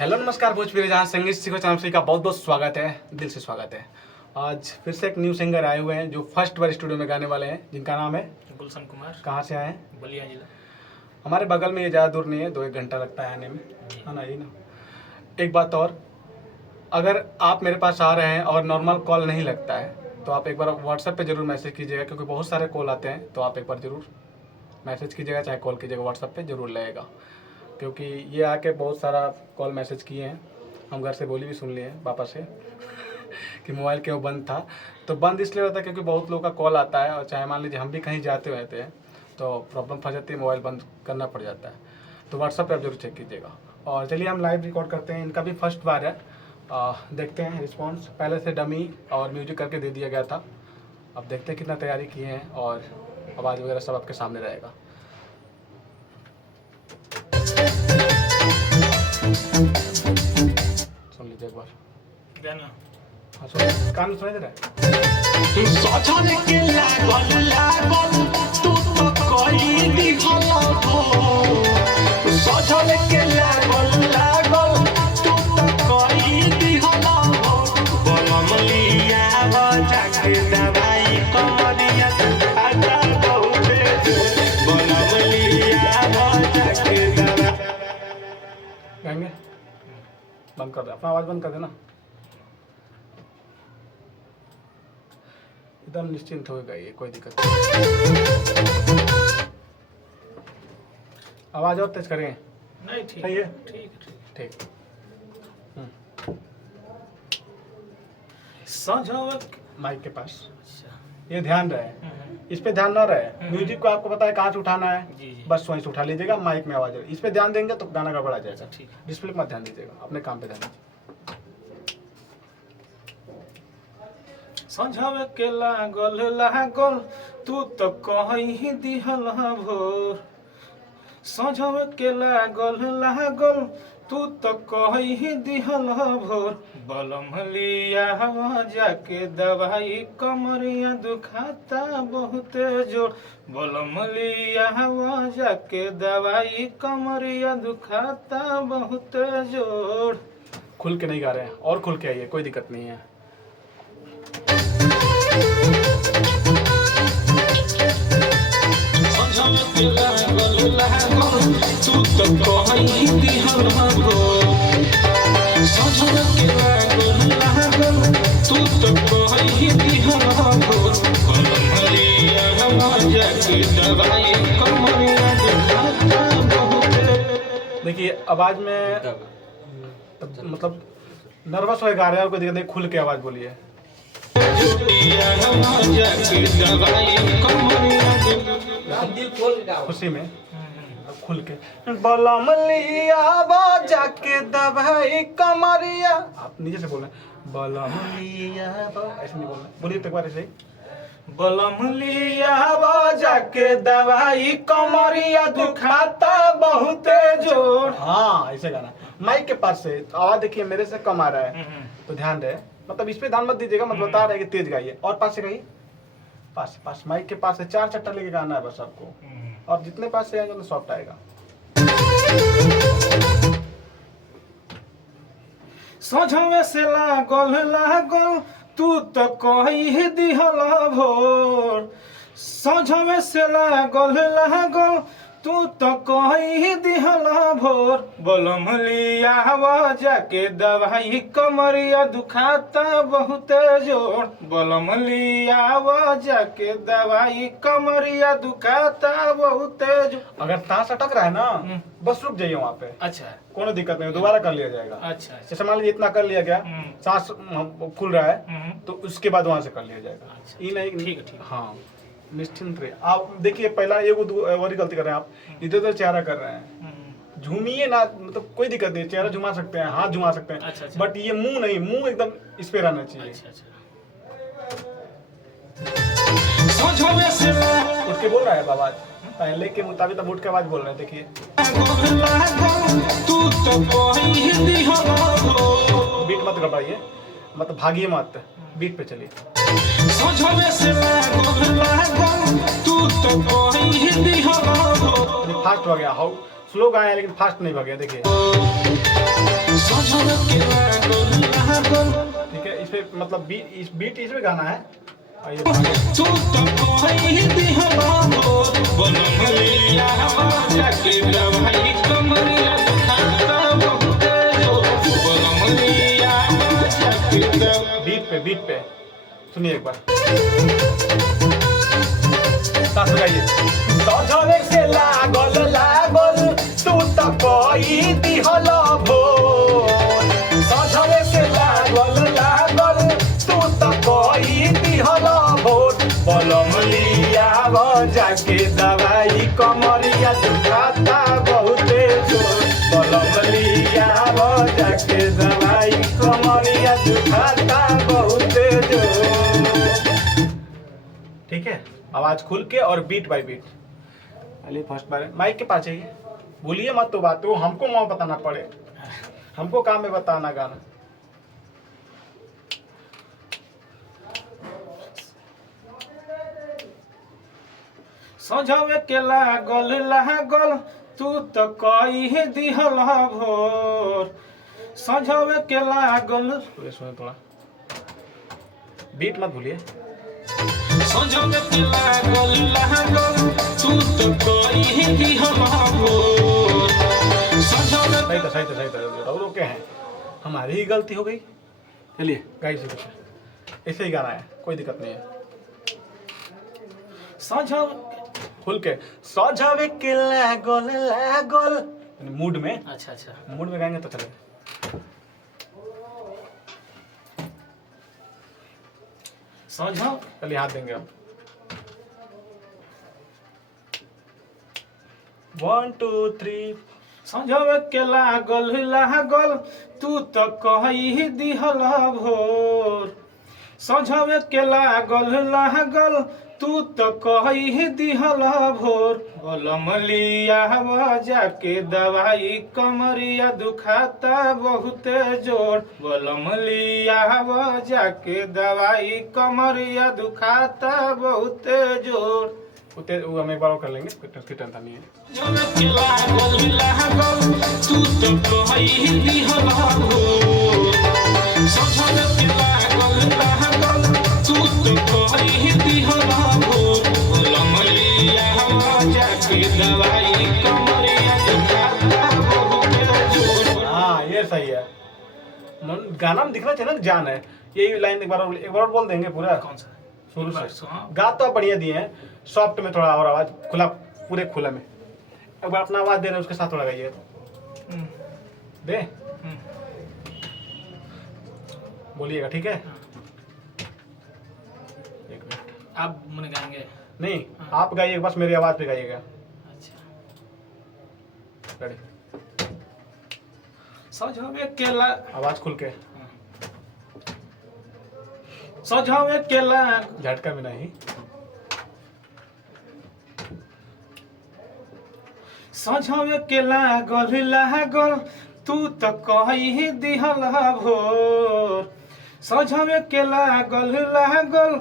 Hello नमस्कार भोजपुरी जहाँ संगीत सीखो चैनल का बहुत बहुत स्वागत है, दिल से स्वागत है। आज फिर से एक न्यू सिंगर आए हुए हैं जो फर्स्ट बार स्टूडियो में गाने वाले हैं, जिनका नाम है गुलशन कुमार। कहाँ से आए हैं? बलिया जिला। हमारे बगल में, ये ज़्यादा दूर नहीं है, 2-1 घंटा लगता है आने में, है ना? यही ना। एक बात और, अगर आप मेरे पास आ रहे हैं और नॉर्मल कॉल नहीं लगता है तो आप एक बार व्हाट्सएप पर जरूर मैसेज कीजिएगा, क्योंकि बहुत सारे कॉल आते हैं। तो आप एक बार ज़रूर मैसेज कीजिएगा, चाहे कॉल कीजिएगा, व्हाट्सएप पर जरूर लगेगा। क्योंकि ये आके बहुत सारा कॉल मैसेज किए हैं, हम घर से बोली भी सुन लिए हैं पापा से कि मोबाइल क्यों बंद था। तो बंद इसलिए होता है क्योंकि बहुत लोगों का कॉल आता है, और चाहे मान लीजिए हम भी कहीं जाते रहते हैं तो प्रॉब्लम फंस जाती है, मोबाइल बंद करना पड़ जाता है। तो व्हाट्सएप पर आप जरूर चेक कीजिएगा। और चलिए हम लाइव रिकॉर्ड करते हैं, इनका भी फर्स्ट बार है। देखते हैं रिस्पॉन्स। पहले से डमी और म्यूजिक करके दे दिया गया था, अब देखते हैं कितना तैयारी किए हैं और आवाज़ वगैरह सब आपके सामने रहेगा। सुन लीजिए एक बार गाना। हाँ सुन, कान में सुनाई दे रहा है? गाएंगे? बंद कर दे, अपना आवाज़ बंद कर देना। एकदम निश्चिंत होगा, ये कोई दिक्कत नहीं। आवाज़ और तेज करेंगे? नहीं ठीक सही है? ठीक। ठीक। सजवक माइक के पास अच्छा। ये ध्यान रहे, इस पे ध्यान ना रहे। म्यूजिक को आपको पता है कहाँ से उठाना है, जी जी। बस वहीं से उठा लीजिएगा। माइक में आवाज़ है, इस पे ध्यान देंगे तो गाना गड़बड़ा जाएगा। ठीक है। डिस्प्ले पर मत ध्यान दीजिएगा, अपने काम पे ध्यान दीजिए। सजवे के लागल तू तो कहीं दिहल भोर। सजवे के लागल तू तो कहीं दिहल भोर। बलम लिया जाके दवाई कमरिया दुखाता बहुत जोर। बलम लिया जाके दवाई कमरिया दुखाता बहुत जोर। खुल के नहीं गा रहे हैं, और खुल के आइए, कोई दिक्कत नहीं है। तू तो कहीं दिहल भोर। सजवे के लागल तू तो कहीं दिहल भोर। बलम लिया जाके दवाई कमरिया दुखाता बहुत। देखिए आवाज़ में मतलब नर्वस हो गा रहे हैं, और कोई दिक्कत नहीं, खुल के आवाज़ बोलिए। खुशी में खुल के बलम लिया जाके दवाई कमरिया, आप नीचे से बोल रहे हैं बलम लिया, ऐसे नहीं बोलना, बोलिए एक बार ऐसे ही। बलम लिया जाके दवाई कमरिया दुखाता बहुत जोर। हाँ ऐसे गाना, माइक के पास से आवाज देखिए मेरे से कम आ रहा है, तो ध्यान रहे, मतलब इस पे ध्यान मत दीजिएगा, मतलब बता रहे कि तेज गाइए। और पास से गाइए, पास माइक के पास से 4 चट्टा लेके गाना है बस आपको, और जितने पास से आएंगे उतना सॉफ्ट आएगा। सजवे से लागल तू तो कहीं दिहल भोर। सजवे से लागल तू तो कहीं दिहल भोर। बलम लिया जाके दवाई कमरिया दुखाता बहुत जोर। बलम लिया जाके दवाई कमरिया दुखाता बहुत जोर। अगर ताश अटक रहा है ना, बस रुक जाइए वहाँ पे, अच्छा कोनो दिक्कत नहीं, दोबारा कर लिया जाएगा। अच्छा। जैसे मान लीजिए इतना कर लिया गया, सांस खुल रहा है, तो उसके बाद वहां से कर लिया जाएगा। अच्छा, ये नहीं, ठीक है। हाँ निश्चिंत रहे। आप देखिए पहला एगो और ही गलती कर रहे हैं आप, इधर उधर चेहरा कर रहे हैं। झूमिए ना, मतलब कोई दिक्कत नहीं, चेहरा झुमा सकते हैं, हाथ झुमा सकते हैं। अच्छा। बट ये मुंह नहीं, मुंह एकदम इस पे रहना चाहिए। अच्छा। उठ के बोल रहा है आवाज, पहले के मुताबिक अब उठ के आवाज बोल रहे हैं। देखिए बीट मत गड़बड़ाइए, मतलब भागिए मत, बीट पे चलिए। फास्ट हो गया, हाउ स्लो गाया लेकिन फास्ट नहीं हो गया। देखिए पे मतलब बीट इसमें गाना है। और ये तू तो कोई दिहला भोर बनमलिया जाके दवाई कमरिया दुखाता बहुत जोर बनमलिया जाके दवाई। बीट पे सुनिए एक बार, साथ बजाइए। सजवे से लागल तू तो कोई दिहला भोर, सजवे से लागल तू तो कोई दिहला भोर बनमलिया जाके दवाई कमरिया दुखाता बहुते जोर बनमलिया जाके दवाई कमरिया दुखाता बहुते जोर। ठीक है, आवाज खुल के और बीट बाय बीट। चलिए फर्स्ट बार माइक के पास चाहिए, भूलिए मत तो बात, वो हमको वहाँ बताना पड़े, हमको काम में बताना गाना। सजवे के लागल तू तो कही दिहला भोर सजवे के लागल। सुने थोड़ा, बीट मत भूलिए। सजवे के लागल तू तो कही दिहला भोर सजवे। सही था, और ओके हैं, हमारी ही गलती हो गई। चलिए गाइस कुछ ऐसे ही गाना है, कोई दिक्कत नहीं है। सजवे खुल के सजवे के लागल मूड में। अच्छा मूड में गाएंगे तो चलेगा। सजव चलिए हाथ देंगे हम। 1 2 3। सजवे के लागल तू तो कही दिहला भोर सजवे के लागल तू तो कही दिहला भोर बलमलिया जाके दवाई कमरिया दुखाता बहुत जोर बलमलिया जाके दवाई कमरिया दुखाता बहुत जोर। वो हम एक बार और कर लेंगे, उसकी टेंशन नहीं है। सजवे के लागल तू तो कही दिहला भोर सजवे के लागल तू तो कही दिहला भोर बलमलिया जाके दवाई कमरिया दुखाता बहुत जोर। हाँ ये सही है, गाना में दिखना चाहिए ना जान है। यही लाइन एक बार और बोल देंगे पूरा। कौन सा शुरू से गा तो आप बढ़िया दिए हैं, सॉफ्ट में थोड़ा और आवाज खुला, पूरे खुला में। एक बार अपना आवाज दे रहे हैं उसके साथ थोड़ा गाइए दे, बोलिएगा ठीक है। एक मिनट, आप मुझे गाएंगे? नहीं आप गाइए, बस मेरी आवाज पे गाइएगा। अच्छा। रेडी, सजवे के आवाज खुल के, सजवे के झटका में नहीं। सजवे के लागल तू तो कही दिहला भोर सजवे के लागल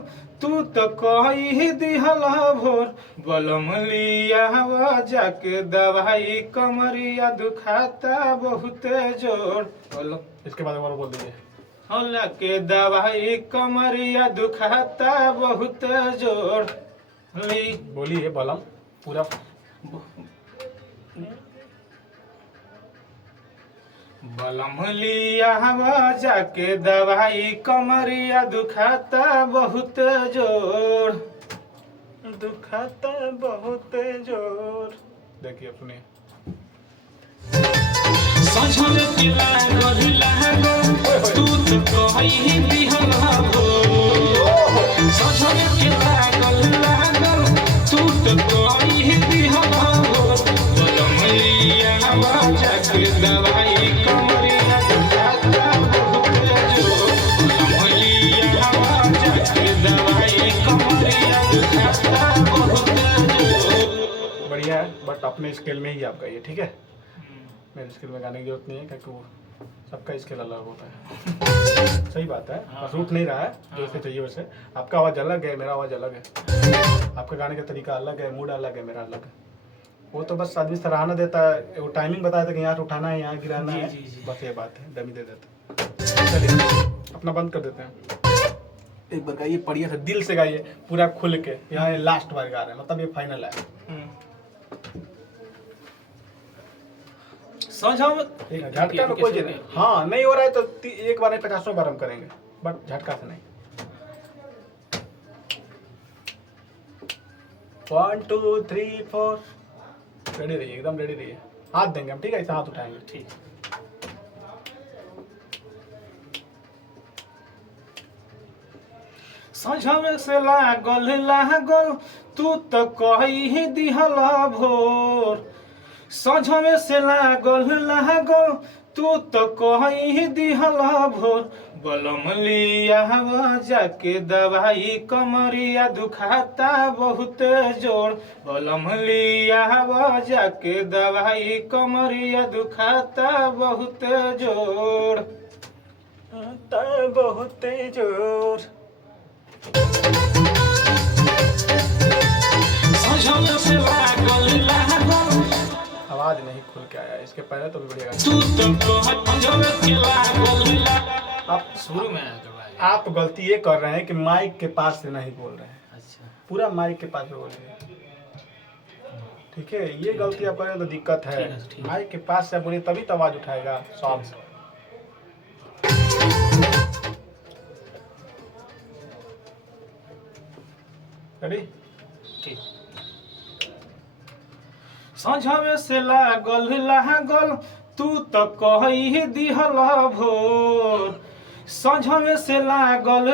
तू तो कही दिहला भोर बलमलिया जाके दवाई कमरिया दुखाता बहुत जोर बोलो। इसके बाद एक बार बोल दीजिए। होला के दवाई कमरिया दुखाता बहुत जोर। ली बोलिए बलम पूरा। बलमलिया जाके दवाई कमरिया दुखाता बहुत जोर दुखाता बहुत जोर। देखिए सुनिए। सजवे के लागल तू तो कही दिहला भोर सजवे के लागल तू तो कही दिहला भोर बलमलिया जाके दवाई कमरिया दुखाता बहुत जोर बलमलिया जाके दवाई कमरिया दुखाता बहुत जोर। बढ़िया है, बट अपने स्केल में ही आप गाइए ठीक है। मेरे स्केल में गाने की जरूरत नहीं है, क्योंकि वो सबका स्केल अलग होता है। सही बात है, बस रूट नहीं रहा है जैसे चाहिए वैसे। आपका आवाज़ अलग है, मेरा आवाज़ अलग है, आपका गाने का तरीका अलग है, मूड अलग है, मेरा अलग है। वो तो बस आदमी सराहना देता है, वो टाइमिंग बताया था कि यहाँ उठाना है, यहाँ गिराना है, बस ये बात है, डमी दे देता। चलिए अपना बंद कर देते हैं। एक बार गाइए, बढ़िया से दिल से गाइए, पूरा खुल के। यहाँ लास्ट बार गा रहे हैं, मतलब ये फाइनल है। झटका में कोई नहीं। हाँ, नहीं हो रहा है तो एक बार नहीं 50 बार हम करेंगे, बट झटका से नहीं। 1 2 3 4 रेडी रहिए, एकदम रेडी रहिए। हाथ देंगे हम, ठीक है? ऐसे हाथ उठाएंगे। ठीक। सजवे से लागल तू तो कही दिहला भोर। सजवे से लागल तू तो कही दिहला भोर। बलम लिया जाके दवाई कमरिया दुखाता बहुत जोर। बलम लिया जाके दवाई कमरिया दुखाता बहुत जोर। बहुत जोर। आवाज नहीं खुल के आया, इसके पहले तो भी बढ़िया। आप शुरू में आप गलती ये कर रहे हैं कि माइक के पास से नहीं बोल रहे हैं। अच्छा, पूरा माइक के पास से बोलिए, ठीक है? ये गलती आप करें तो दिक्कत है। ठीक है। माइक के पास से बोलिए, तभी तो आवाज उठाएगा सॉफ्ट। रेडी? ठीक। सजवे से लागल तू तो कही दिहला भोर। सजवे से लागल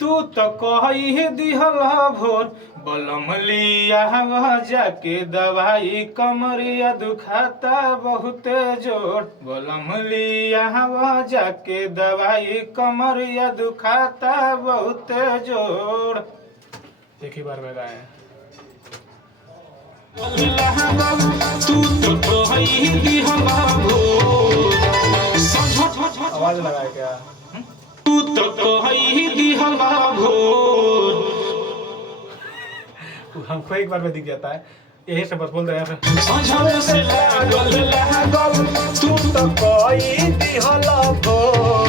तू तो कही दिहला भोर। बलम लिया जाके दवाई कमरिया दुखाता बहुत जोर। बलम लिया जाके दवाई कमरिया दुखाता बहुत जोर। एक ही बार में गाए हैं। तू तो कही दिहला भोर। आवाज लगाए क्या? तू तो कही दिहला भोर। हमको एक बार में दिख जाता है, यही से बस बोल रहे हैं। सजवे से लागल तू तो कही दिहला भोर।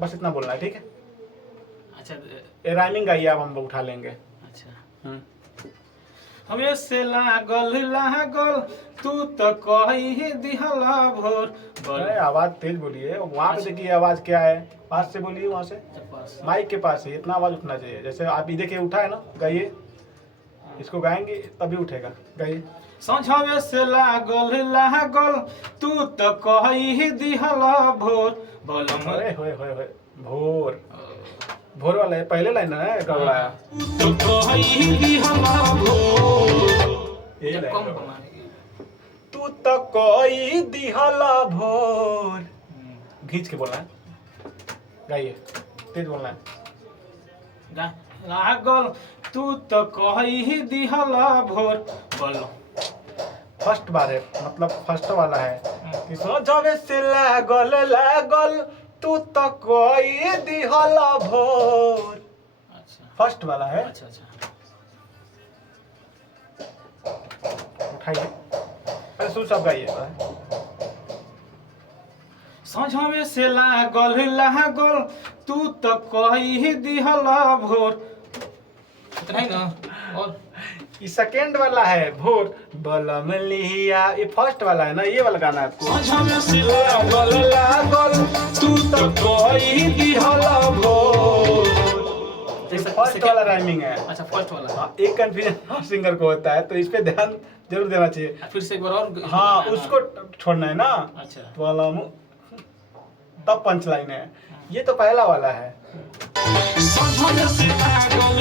बस इतना बोलना है, ठीक है? अच्छा, ये राइमिंग गाइए, अब हम उठा लेंगे। अच्छा। हमें से लागल तू तो कही दिहला भोर। अरे आवाज तेज बोलिए, वहाँ पे देखिए आवाज क्या है, पास से बोलिए, वहाँ से माइक के पास से इतना आवाज उठना चाहिए। जैसे आप ये देखिए उठा है ना, गाइए, इसको गाएंगे तभी उठेगा। गाइए। सजवे से लागल तू तो कही दिहला भोर। बलम होए भोर, भोर वाला है, पहले लाइन है कब आया? तो कही दिहला भोर। ये लाइन तू तो कही दिहला भोर। खींच के बोलना है, गाइए, तेज बोलना है। लागल तू तो कही दिहला भोर। बोलो। फर्स्ट बार है, मतलब फर्स्ट वाला है कि सजवे से लागल तू तो कही दिहला भोर। अच्छा, फर्स्ट वाला है। अच्छा। उठाइए, अरे सुन सब गाइए। सजवे से लागल तू तो कही दिहला भोर। इतना ही ना? और ये सेकेंड वाला है, भोर। बलम लिया, ये फर्स्ट वाला है ना, ये वाला गाना है आपको। सजवे से लागल तू तो कही दिहला भोर। फर्स्ट वाला राइमिंग है। अच्छा, फर्स्ट वाला। हाँ, एक कंफ्यूजन सिंगर को होता है, तो इस पे ध्यान जरूर देना चाहिए। फिर से एक बार और। हाँ, उसको छोड़ना है ना। अच्छा। बलम, तब पंच लाइन है। ये तो पहला वाला है। सजवे से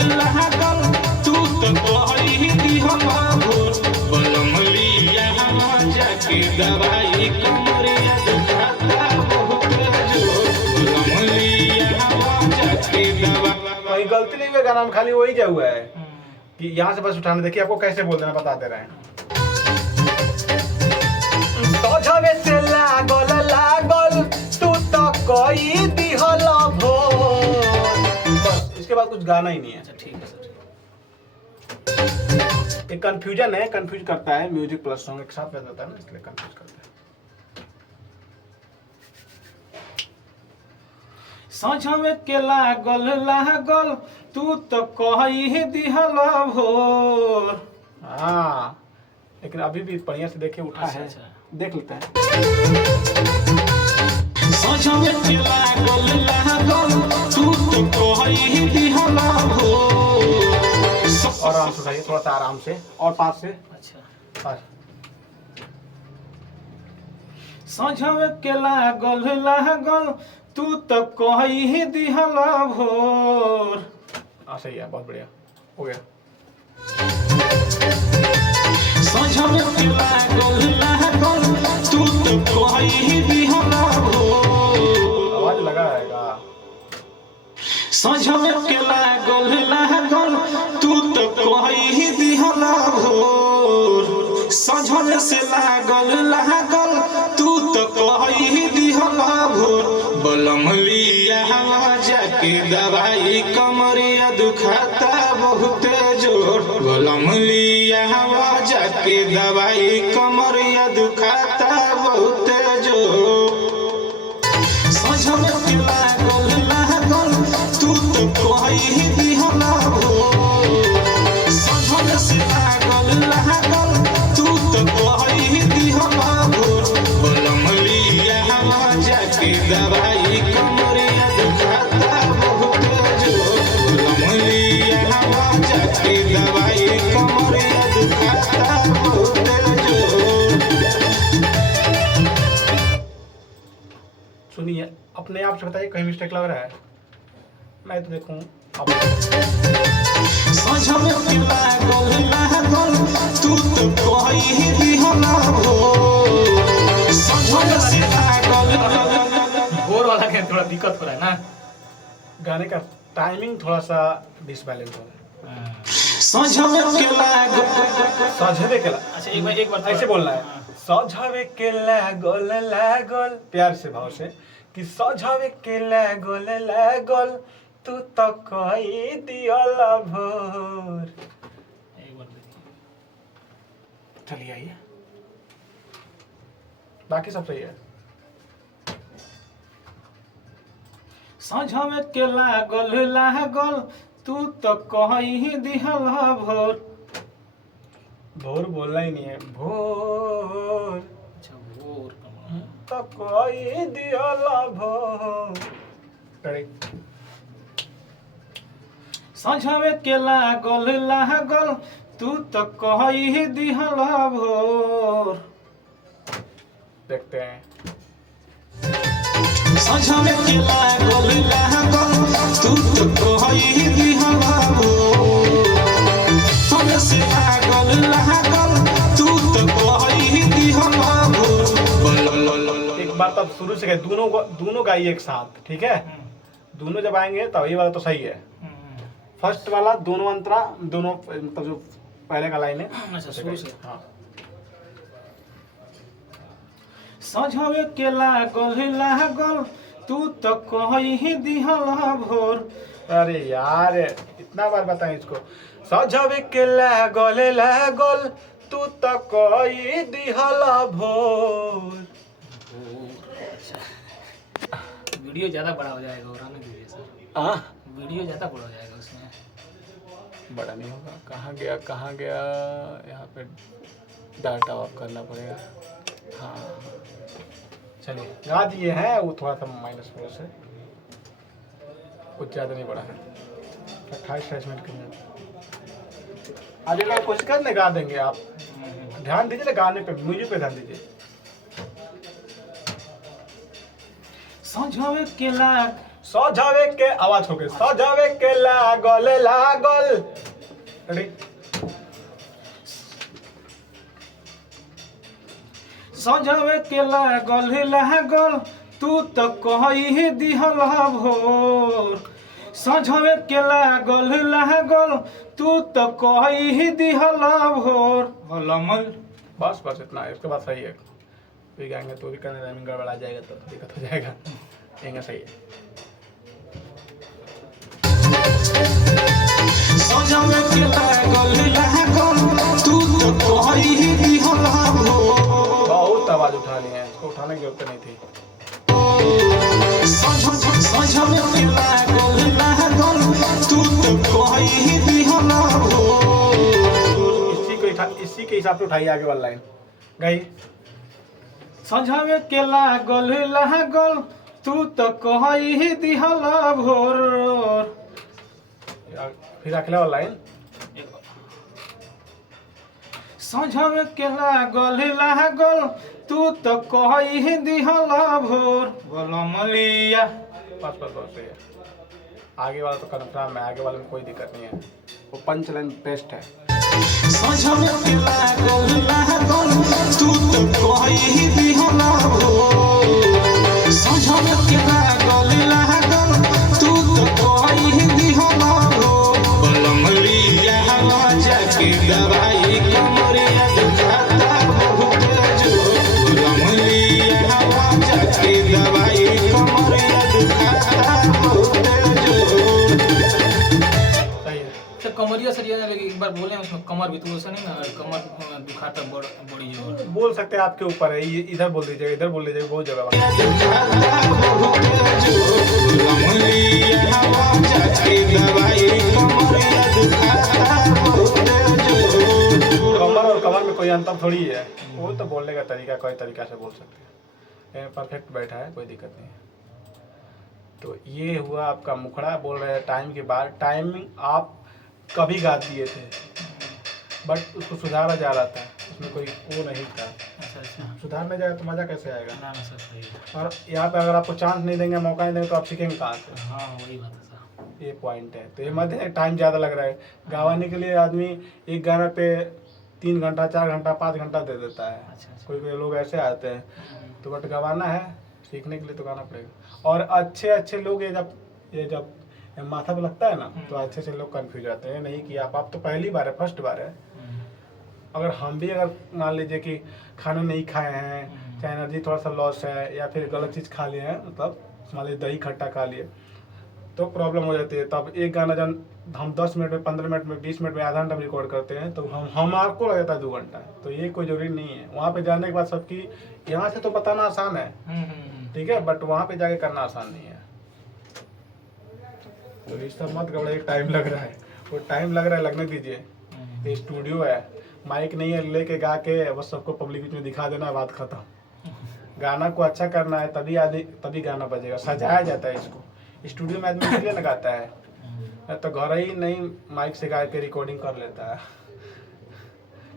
लागल तू तो कही दिहला भोर। बलम लिया जाके दवाई कमरिया दुखाता बहुत जोर। बलम लिया जाके दवाई। कहीं गलती नहीं हुआ गाना में, खाली वही क्या हुआ है कि यहाँ से बस उठाने। देखिए आपको कैसे बोल देना, बता दे रहे हैं। सजवे से लागल तू तो कही दिहला भोर। बस इसके बाद कुछ गाना ही नहीं है। अच्छा, ठीक है सर। एक कंफ्यूजन है, कंफ्यूज करता है। म्यूजिक प्लस सॉन्ग एक साथ बज जाता है ना, इसलिए कंफ्यूज करता है। सझवे के लागल लागल तू तो कही दिहला भोर। हाँ, लेकिन अभी भी बढ़िया से देखे उठा है, देख लेते हैं। सझवे के लागल लागल तू तो कही दिहला भोर। और आराम से उठाइए, थोड़ा सा आराम से, और पास से। अच्छा, पास। सझवे के लागल लागल तू तो कही दिहला भोर। सही है, बहुत बढ़िया हो गया। सझवे के लागल लागल तू तो कही दिहला भोर। आवाज लगा रहेगा। सझवे के लागल लागल तू तो कही दिहला भोर। सझवे से लागल लागल तू तो कही दिहला भोर। बलम लिया जाके दवाई कमरिया दुखाता बहुत जोर। बलम लिया जाके दवाई कमरिया दुखाता बहुत जोर। सझवे के लागल लागल तू तो कही दिहला भोर। सझवे से लागल लागल तू तो कही दिहला भोर। बलम लिया जाके दवाई कमरिया दुखाता बहुत जोर। बलम लिया जाके दवाई कमरिया दुखाता बहुत जोर। सुनिए, अपने आप से बताइए कहीं मिस्टेक लग रहा है। मैं तो देखूं अब। सझवे के लागल लागल तू तो कही दिहला भोर। सझवे से लागल बोर वाला के थोड़ा दिक्कत हो रहा है ना, गाने का टाइमिंग थोड़ा सा डिसबैलेंस हो रहा है। सझवे के लागल। सझवे के अच्छा, एक बार ऐसे बोलना है। सझवे के लागल लागल, प्यार से, भाव से, कि सझवे के लागल लागल तू तो कही दिहला भोर। एक बार देखिए। चलिए आइए, बाकी सब सही है। सझवे के लागल लागल तू तो कही दिहला भोर। भोर बोलना ही नहीं है, भोर अच्छा, भोर तो कही दिहला भोर। करेक्ट। सझवे के लागल लागल तू तो कही दिहला भोर। देखते हैं। सझवे के लागल लागल तू तो कही दिहला भोर। सझवे से लागल लागल तू तो कही दिहला भोर। एक बार तब शुरू से गए, दोनों गाइए एक साथ, ठीक है। दोनों जब आएंगे तब ये वाला तो सही है। फर्स्ट वाला दोनों अंतरा, दोनों मतलब जो पहले का लाइन है। अच्छा, शुरू से। हाँ। सझवे के लागल लागल तू तो कही दिहला भोर। अरे यार, इतना बार बताएं इसको। सझवे के लागल लागल तू तो कही दिहला भोर। वीडियो ज्यादा बड़ा हो जाएगा और आने दीजिए सर। वीडियो ज्यादा बड़ा हो जाएगा उसमें। बड़ा नहीं होगा। कहाँ गया, यहाँ पे डाटा ऑफ करना पड़ेगा। हाँ, चलिए गा दिए हैं। वो थोड़ा सा माइनस प्लस है, कुछ ज़्यादा नहीं बढ़ा है। 28 मिनट के लिए आगे का कोशिश करने गा देंगे। आप ध्यान दीजिए ना गाने पे, म्यूजिक पे ध्यान दीजिए। सझवे के लाग। सझवे के, आवाज हो गई। सझवे के लागल लागल। रेडी। सझवे के लागल लागल तू तो कही दिहला भोर। सझवे के लागल लागल तू तो कही दिहला भोर। भलमल। बस इतना है, इसके बाद सही है। भी गाएंगे तो भी करने टाइमिंग गड़बड़ा जाएगा तो दिक्कत हो जाएगा। यही सही है। सझवे के लागल लागल तू तो कही दिहला भोर। बहुत आवाज उठानी है, इसको उठाने की जरूरत नहीं थी। समझमे के लागल तू तो कही दिहला हो। इसी के हिसाब से उठाइए आगे वाला लाइन गई। समझमे के लागल तू तो कही दिहला भोर। फिर अगला वाला लाइन समझमे के लागल तू तो कही दिहला भोर बोलमलिया। बस ये आगे वाला तो कन्फर्म है, आगे वाले में कोई दिक्कत नहीं है, वो पंच लाइन बेस्ट है। समझमे के लागल तू तो कही दिहला हो। समझमे के लागल तू तो कही दिहला हो। बोलमलिया राजा की दवाई कमरिया दुखाता बहुत जोर। बोलमलिया राजा की दवाई कमरिया दुखाता बहुत जोर। सही है। तो कमरिया सरिया लगे एक बार बोले उसमें कमर भी तो ऐसा नहीं ना कमर दुखाता बड़ी जोर। बोल सकते हैं, आपके ऊपर है, ये इधर बोल दीजिएगा, इधर बोल दीजिएगा, बहुत जगह बात। दुखाता बहुत जोर। बोलमलिया राजा की दवाई कमरिया दुखाता बहुत जोर। कमर और कमर में कोई अंतर थोड़ी है, वो तो बोलने का तरीका कोई तरीका से बोल सकते हैं। परफेक्ट बैठा है, कोई दिक्कत नहीं है। तो ये हुआ आपका मुखड़ा। बोल रहे हैं टाइम के बाद, टाइमिंग आप कभी गा दिए थे बट उसको सुधारा जा रहा था, उसमें कोई वो नहीं था। अच्छा सुधारने जाएगा तो मज़ा कैसे आएगा। ना सर सही है। और यहाँ पे अगर आपको चांस नहीं देंगे, मौका नहीं देंगे, तो आप सीखेंगे कहाँ से। हाँ वही बात है सर। ये पॉइंट है। तो ये मत है टाइम ज़्यादा लग रहा है गावाने के लिए। आदमी एक गाना पे 3 घंटा 4 घंटा 5 घंटा दे देता है। अच्छा कोई कोई लोग ऐसे आते हैं, तो बट गवाना है, सीखने के लिए तो गाना पड़ेगा। और अच्छे लोग ये जब माथा पे लगता है ना, तो अच्छे से लोग कंफ्यूज आते हैं। नहीं कि आप तो पहली बार है, फर्स्ट बार है। अगर हम भी अगर मान लीजिए कि खाना नहीं खाए हैं, चाहे एनर्जी थोड़ा सा लॉस है, या फिर गलत चीज़ खा लिए हैं, मतलब मान लीजिए दही खट्टा खा लिए, तो प्रॉब्लम हो जाती है। तब एक गाना जब हम 10 मिनट में 15 मिनट में 20 मिनट में आधा घंटा में रिकॉर्ड करते हैं, तो हमारे को लग जाता है 2 घंटा। तो ये कोई जरूरी नहीं है। वहाँ पे जाने के बाद सबकी यहाँ से तो बताना आसान है, ठीक है, बट वहाँ पे जाके करना आसान नहीं है। तो इस सब मत घबराइए, टाइम लग रहा है, वो टाइम लग रहा है, लगने दीजिए। ये स्टूडियो है, माइक नहीं है लेके गा के बस सबको पब्लिक बीच में दिखा देना, बात खत्म। गाना को अच्छा करना है, तभी गाना बजेगा, सजाया जाता है इसको। स्टूडियो में आदमी इसलिए लगाता है, तो घर ही नहीं माइक से गा के रिकॉर्डिंग कर लेता है।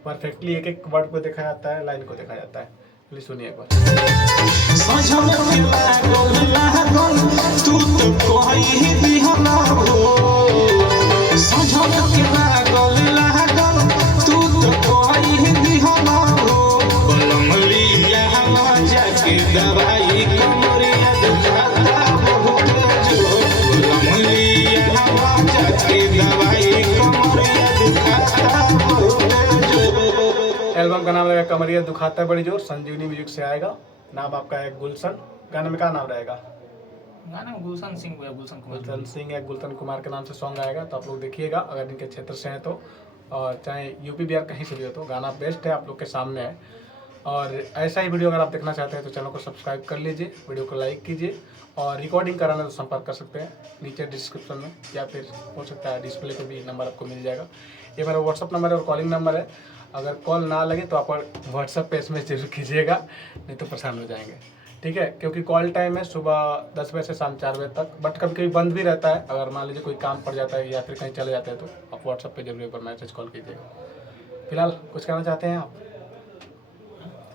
परफेक्टली एक एक वर्ड को देखा जाता है, लाइन को देखा जाता है। प्लीज सुनिए एक बार। समझमे के लागल तू तो कही दिहला हो। समझमे के लागल तू तो कही दिहला हो। बोलमलिया राजा की दवाई कमरिया दुखाता बहुत जोर। बोलमलिया राजा की दवाई कमरिया दुखाता बहुत जोर। एल्बम का नाम रहेगा कमरिया दुखाता है बड़ी जोर, संजीवनी म्यूजिक से आएगा। नाम आपका है गुलशन। गाने में क्या नाम रहेगा? गाना गुलशन सिंह या गुलशन कुमार। गुलशन सिंह या गुलशन कुमार के नाम से सॉन्ग आएगा, तो आप लोग देखिएगा अगर इनके क्षेत्र से हैं तो। और चाहे यूपी बिहार कहीं से भी हो, तो गाना बेस्ट है, आप लोग के सामने है। और ऐसा ही वीडियो अगर आप देखना चाहते हैं तो चैनल को सब्सक्राइब कर लीजिए, वीडियो को लाइक कीजिए। और रिकॉर्डिंग कराना तो संपर्क कर सकते हैं नीचे डिस्क्रिप्शन में, या फिर हो सकता है डिस्प्ले पे भी नंबर आपको मिल जाएगा। ये मेरा व्हाट्सअप नंबर है और कॉलिंग नंबर है। अगर कॉल ना लगे तो आप व्हाट्सअप पे एसएमएस जरूर कीजिएगा, नहीं तो परेशान हो जाएंगे, ठीक है। क्योंकि कॉल टाइम है सुबह 10 बजे से शाम 4 बजे तक, बट कभी कभी बंद भी रहता है। अगर मान लीजिए कोई काम पड़ जाता है या फिर कहीं चले जाते हैं, तो आप व्हाट्सअप पे जरूर एक बार मैसेज कॉल कीजिएगा। फिलहाल कुछ कहना चाहते हैं आप?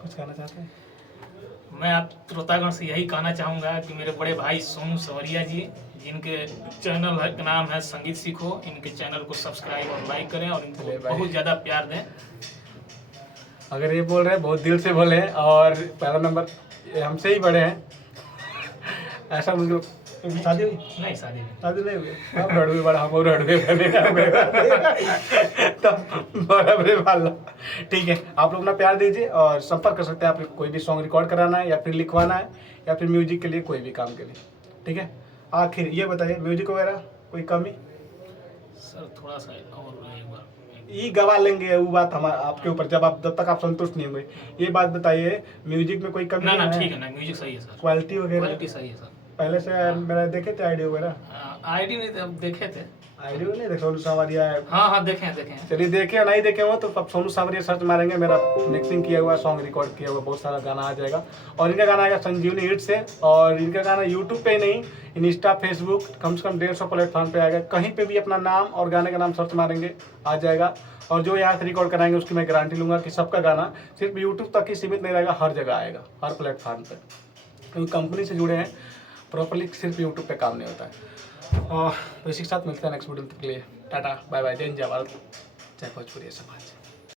कुछ कहना चाहते हैं? मैं आप श्रोतागण से यही कहना चाहूँगा कि मेरे बड़े भाई सोनू सवरिया जी, जिनके चैनल का नाम है संगीत सीखो, इनके चैनल को सब्सक्राइब और लाइक करें और इनको बहुत ज़्यादा प्यार दें। अगर ये बोल रहे हैं बहुत दिल से बोले हैं, और पहला नंबर ये हमसे ही बड़े हैं, ऐसा मुझको शादी हुई? नहीं शादी नहीं। शादी नहीं हुई, अब रड़वे बड़ा हम रड़वे तब बराबरे वाला, ठीक है। आप लोग ना प्यार दीजिए और संपर्क कर सकते हैं। आप कोई भी सॉन्ग रिकॉर्ड कराना है, या फिर लिखवाना है, या फिर म्यूजिक के लिए, कोई भी काम के लिए, ठीक है। आखिर ये बताइए, म्यूजिक वगैरह कोई कमी? सर थोड़ा सा और एक बार ये गवा लेंगे, वो बात हमारा आपके ऊपर, जब तक आप संतुष्ट नहीं होंगे। ये बात बताइए, म्यूजिक में कोई कमी ना है? ठीक है ना, म्यूजिक सही है सर, क्वालिटी वगैरह क्वालिटी सही है सर। पहले से मेरा देखे थे आईडी वगैरह? आईडी नहीं थे, अब देखे थे। आईडी नहीं देखे? सोनू सांवरिया है। हाँ देखे हैं। चलिए देखे या नहीं देखे हो तो अब सोनू सांवरिया सर्च मारेंगे, मेरा मिक्सिंग किया हुआ सॉन्ग रिकॉर्ड किया हुआ बहुत सारा गाना आ जाएगा। और इनका गाना आएगा संजीवनी हिट से, और इनका गाना यूट्यूब पे नहीं, इंस्टा, फेसबुक, कम से कम 150 प्लेटफॉर्म पे आएगा। कहीं पे भी अपना नाम और गाने का नाम सर्च मारेंगे आ जाएगा। और जो यहाँ से रिकॉर्ड कराएंगे उसकी मैं गारंटी लूँगा कि सबका गाना सिर्फ यूट्यूब तक ही सीमित नहीं रहेगा, हर जगह आएगा, हर प्लेटफॉर्म पर। क्योंकि कंपनी से जुड़े हैं, प्रॉपरली सिर्फ यूट्यूब पे काम नहीं होता है। और तो इसी के साथ मिलते हैं नेक्स्ट वीडियो के लिए। टाटा बाय बाय, जय हिंद, जय भारत, जय भोजपुरी समाज।